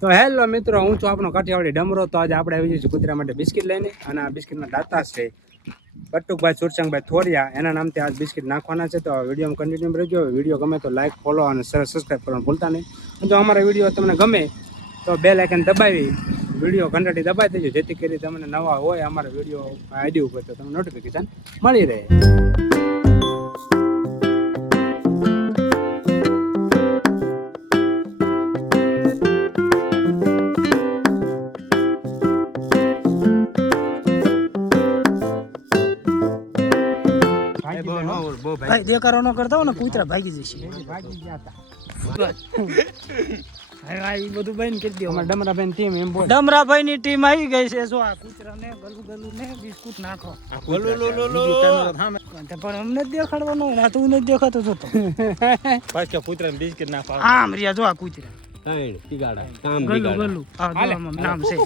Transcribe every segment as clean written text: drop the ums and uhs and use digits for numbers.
તો હેલો મિત્રો, હું છું આપણો કાઠિયાવાડી ડમરો. તો આજે આપણે આવી જઈશું કૂતરા માટે બિસ્કિટ લઈને, અને આ બિસ્કિટના દાતા છે બટુકભાઈ સુરસંગભાઈ થોરિયા, એના નામથી આ બિસ્કિટ નાખવાના છે. તો વિડીયો કન્ટિન્યુ રહેજો. વિડીયો ગમે તો લાઈક, ફોલો અને સબસ્ક્રાઈબ કરવાનું ભૂલતા નહીં. જો અમારો વિડીયો તમને ગમે તો બેલ આઇકન દબાવી વિડીયો ઘંટાડી દબાવી દેજો, જેથી કરી તમને નવા હોય અમારા વિડીયો આઈડી ઉપર તો તમને નોટિફિકેશન મળી રહે. ભાઈ દેખાડો ન કરતા હો ને કૂતરા ભાગી જશે. ભાગી ગયા હતા. હવે આ ઈ બધું બંધ કરી દો. અમારા ડમરાભાઈ ટીમ એમ બોલ, ડમરાભાઈ ની ટીમ આવી ગઈ છે. જો આ કૂતરાને ગલુ ગલુ ને બિસ્કુટ નાખો. પણ અમને જ દેખાડવાનું ને તું નથી દેખાતો જોતો. પાછા કૂતરાને બિસ્કિટ નાખો. આમ રિયા જો આ કૂતરા કામ ગલુ ગલુ આ જો આમાં નામ છે.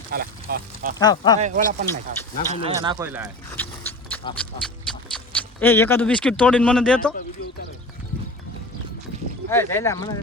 હા હા ઓલા પણ નાખો. એ એકાદું બિસ્કિટ તોડીને મને દેતો. એ જયલા મને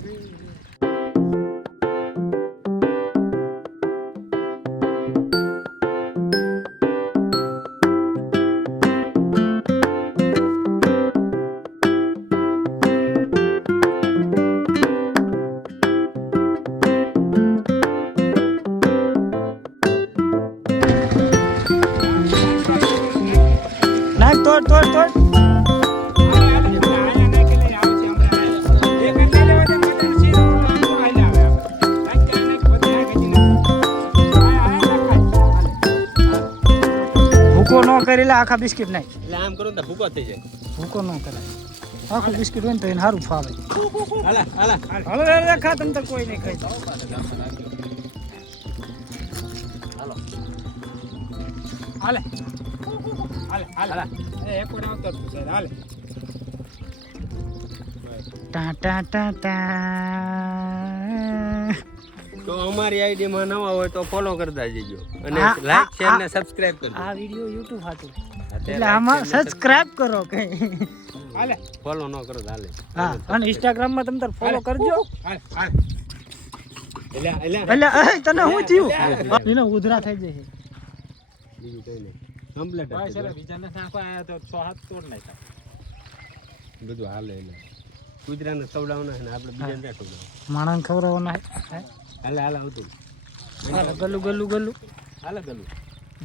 નાખ તોડ તોડ તોડ. ભૂકો ન કરેલા આખા બિસ્કિટ નાખ. એટલે આમ કરું તો ભૂકો થઈ જાય. ભૂકો ન કરાય. આખું બિસ્કિટ હોય ને તો એને સારું ફાવે. ખા તમ તો કોઈ નહીં ખાઈ. હાલે હાલે હાલે એ એક વાર આવતો છે. હાલે ટા ટા ટા ટા. તો અમારી આઈડી માં નવા હોય તો ફોલો કરતા જજો અને લાઈક શેર ને સબસ્ક્રાઇબ કરજો. આ વિડિયો YouTube હતું એટલે આમાં સબસ્ક્રાઇબ કરો કઈ. હાલે ફોલો ન કરો તો હાલે. હા અને Instagram માં તમે તાર ફોલો કરજો. હાલે હાલે એટલે તને શું થયું? એને ઉધરા થઈ જશે. બીજું કઈ નહીં. કમ્પ્લીટ ભાઈ સર બીજાને નાખવા આયા તો 6-7 તોડ નાખ્યા. બધું હાલે. એટલે કૂતરાને ખવડાવવાના છે ને આપણે બીજાને ક્યાં ખવડાવવા? માણસ ખવડાવવાના હાલે હાલે આવતું. હાલે ગલુ ગલુ ગલુ હાલે ગલું.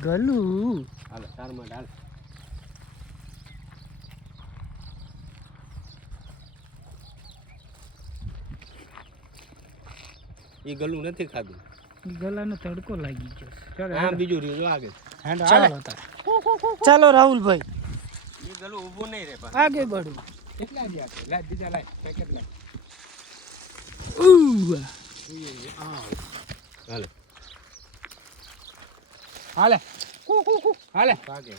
ગલુ. હાલે તાર માટે હાલે. એ ગલું નથી ખાધું. ગલાને તડકો લાગી ગયો. ચાલો આમ બીજું રહ્યું જો આગળ. ચાલો તાર. ચાલો રાહુલભાઈ એ ગલું ઊભું નહીં રે પણ. આગે બઢો. કેટલા ગયા છે? લાઈ બીજા લાઈ પેકેટ લાઈ. હાલે હાલે હાલે લાગે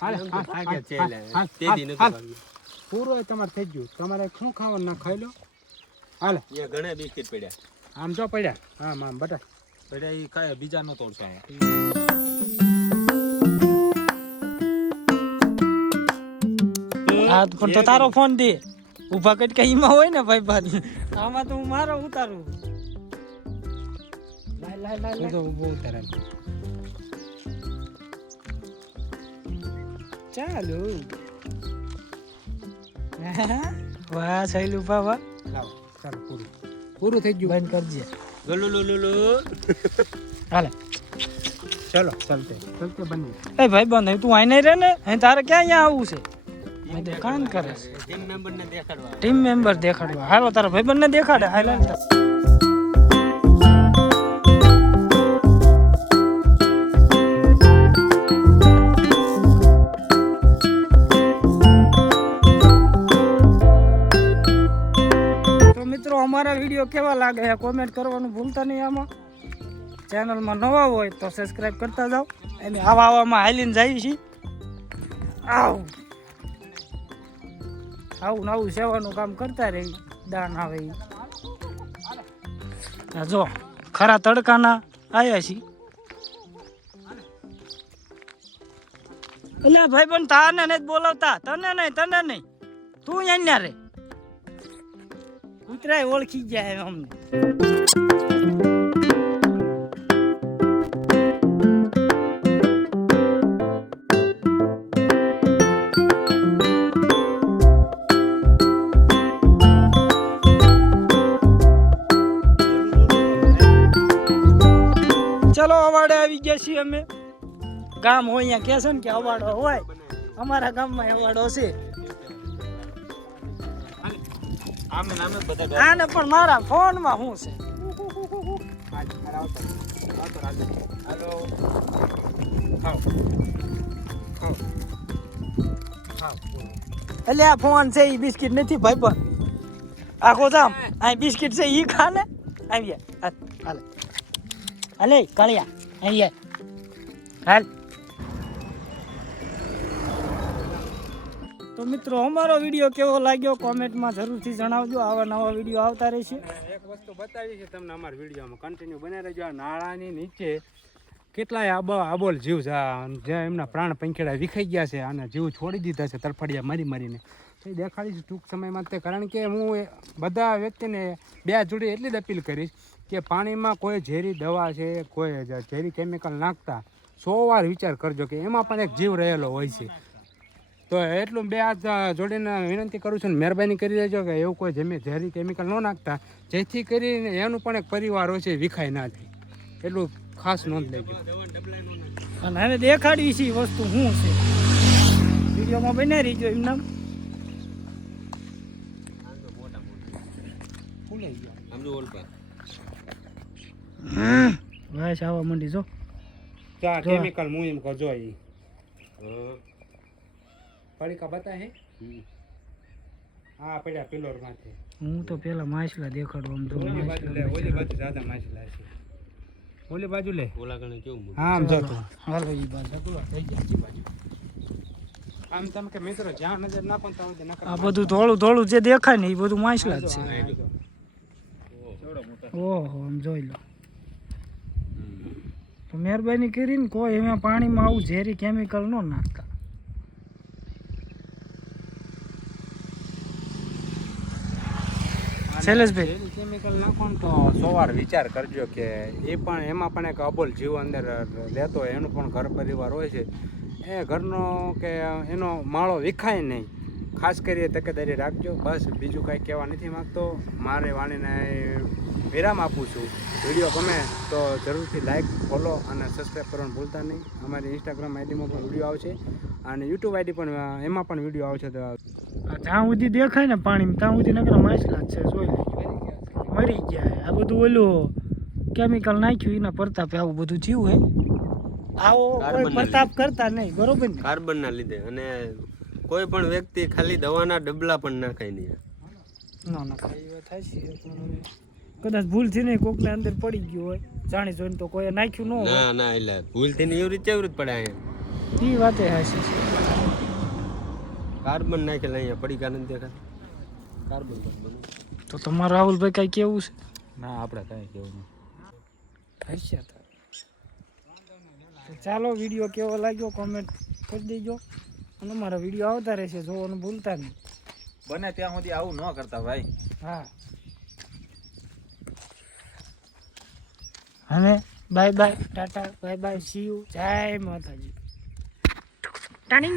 હાલે લાગે છે હાલે એટલે તેદી નથી ભાગ્યું. પૂરો તમારે થઈ ગયું. તમારે શું ખાવાનું ના ખાઈ લો. હાલે અહીંયા ઘણા બિસ્કિટ પડ્યા. આમ જો પડ્યા. આમ આમ બટા પડ્યા એ કાંઈ બીજા ન તોડશો. હા પણ તો તારો ફોન દે. ઊભા કટ કે ઈમાં હોય ને ભાઈ બાદ. આમાં તો હું મારો ઉતારું. લાય લાય લાય હું તો ઊભો ઉતારે. ચાલો. વાહ સહેલું બાબા. લાવો ચાલો પૂરું થઈ ગયું. બંધ કરજે. ગલુ લુ લુ લુ. હાલે ચલો ચલતે બની. એ ભાઈ બંધ તું આઈ નહીં રહે ને અહીં તારે ક્યાં અહીંયા આવવું છે? કામ કરે છે ટીમ મેમ્બરને દેખાડવા. ટીમ મેમ્બર દેખાડવા. હાલો તારા ભાઈબંધને દેખાડે. હાલ તો મિત્રો અમારા વિડીયો કેવા લાગે છે કોમેન્ટ કરવાનું ભૂલતા નહીં. આમાં ચેનલમાં નવા હોય તો સબસ્ક્રાઇબ કરતા જાઓ. અને આવામાં હાલીને જાય છે. આવું નવું સેવાનું કામ કરતા રહી. દાન આવે જો ખરા તડકાના આયા છીએ. એટલે ભાઈ પણ તાને નહીં બોલાવતા. તને નહીં તું અહીંયા રે. કૂતરાય ઓળખી ગયા અમને. ચલો અવાડે આવી ગયા છીએ અમે. ગામ હોય અહીંયા કે છે ને કે અવાડો હોય, અમારા ગામમાં અવાડો છે. આને પણ મારા ફોનમાં શું છે એટલે આ ફોન છે એ બિસ્કિટ નથી ભાઈ, પણ આખો જામ આ બિસ્કિટ છે ઈ ખા ને. આવી હાલે હાલે કાળિયા અહીં હાલ. તો મિત્રો અમારો વિડીયો કેવો લાગ્યો કોમેન્ટમાં જરૂરથી જણાવજો. આવા નવા વિડીયો આવતા રહેશે. એક વસ્તુ બતાવી છે તમને અમારા વિડીયોમાં, કન્ટિન્યુ બને રહેજો. આ નાળાની નીચે કેટલાય આબોલ જીવ છે, જ્યાં એમના પ્રાણ પંખેડા વિખાઈ ગયા છે અને જીવ છોડી દીધા છે તરફડિયા મારીને. તો એ દેખાડીશ ટૂંક સમયમાં તે, કારણ કે હું બધા વ્યક્તિને બે જોડી એટલી જ અપીલ કરીશ કે પાણીમાં કોઈ ઝેરી દવા છે, કોઈ ઝેરી કેમિકલ નાખતા 100 વાર વિચાર કરજો કે એમાં પણ એક જીવ રહેલો હોય છે. તો એટલું બે હાથ જોડીને વિનંતી કરું છું ને મહેરબાની કરી દેજો કે એવું કોઈ ઝેરી કેમિકલ ન નાખતા, જેથી કરીને એનું પણ એક પરિવાર હોય છે વિખાઈ ના જાય. એટલું ખાસ નોંધ લેજો. અને હવે દેખાડવી છે વસ્તુ શું છે, વિડીયોમાં બને રહીજો. એમ નામ બસ આવવા માંડી જો કેમિકલ હું એમ કરજો એ પડીકા બતા હે. હા પડ્યા પિલોર માંથી. હું તો પેલા માછલા દેખાડું આમ જો. ઓલી બાજુ જ્યાદા માછલા છે. ઓલી બાજુ લે. ઓલા કણે કેવું હા આમ જો તું. હાલો ઈ બાજુ બોલો થઈ જાય બાજુ. આમ તમે કે મિત્રો જ્યાં નજર નાખો ત્યાં સુધી નકર. આ બધું ધોળું ધોળું જે દેખાય ને એ બધું માછલા જ છે. ઓહો આમ જોઈ લો. તો મહેરબાની કરીને કોઈ એમાં પાણીમાં આવું ઝેરી કેમિકલ ન નાખતા. શૈલેષભાઈ કેમિકલ નાખો ને તો 100 વાર વિચાર કરજો કે એ પણ એમાં પણ એક અબોલ જીવ અંદર રહેતો હોય, એનું પણ ઘર પરિવાર હોય છે. એ ઘરનો કે એનો માળો વિખાય નહીં, ખાસ કરી તકેદારી રાખજો. બસ બીજું કાંઈ કહેવા નથી માગતો. મારે વાણીને વિરામ આપું છું. વિડીયો ગમે તો જરૂરથી લાઈક, ફોલો અને સબસ્ક્રાઈબ કરવાનું ભૂલતા નહીં. અમારી ઇન્સ્ટાગ્રામ આઈડીમાં પણ વિડીયો આવશે અને યુટ્યુબ આઈડી પણ એમાં પણ વિડીયો આવશે. તો જ્યાં સુધી દેખાય ને પાણી ત્યાં સુધી નકરા માછલા જ છે. જોઈ લે મરી ગયા. આ બધું ઓલું કેમિકલ નાખ્યું એના પ્રતાપે આવું બધું જીવ હે. આવો કોઈ પ્રતાપ કરતા નહીં, બરોબર ને? કાર્બન ના લીધે. અને કોઈ પણ વ્યક્તિ ખાલી દવાના ડબલા પણ નાખાય નહીં. ના ના એ વાત થાય છે. કદાચ ભૂલથી નહીં કોકને અંદર પડી ગયું હોય જાણી જોઈને, તો કોઈ નાખ્યું ન હોય. ના ના એટલે ભૂલથી ને એવી રીતે પડે અહીંયા. એ વાતે હાચી છે. કાર્બન નાખેલા અહીંયા પડીકા નથી દેખાતા. કાર્બન તો તમારે રાહુલભાઈ કઈ કેવું છે? ના આપણે કાંઈ કેવું નહીં. હશે તો ચાલો, વિડીયો કેવો લાગ્યો કોમેન્ટ કરી દેજો અને અમારા વિડીયો આવતા રહેશે, જોવાનું ભૂલતા નહીં. બને ત્યાં સુધી આવું ન કરતા ભાઈ. હા હવે bye bye, Tata, bye bye, C you, જય માતાજી. ટાણી.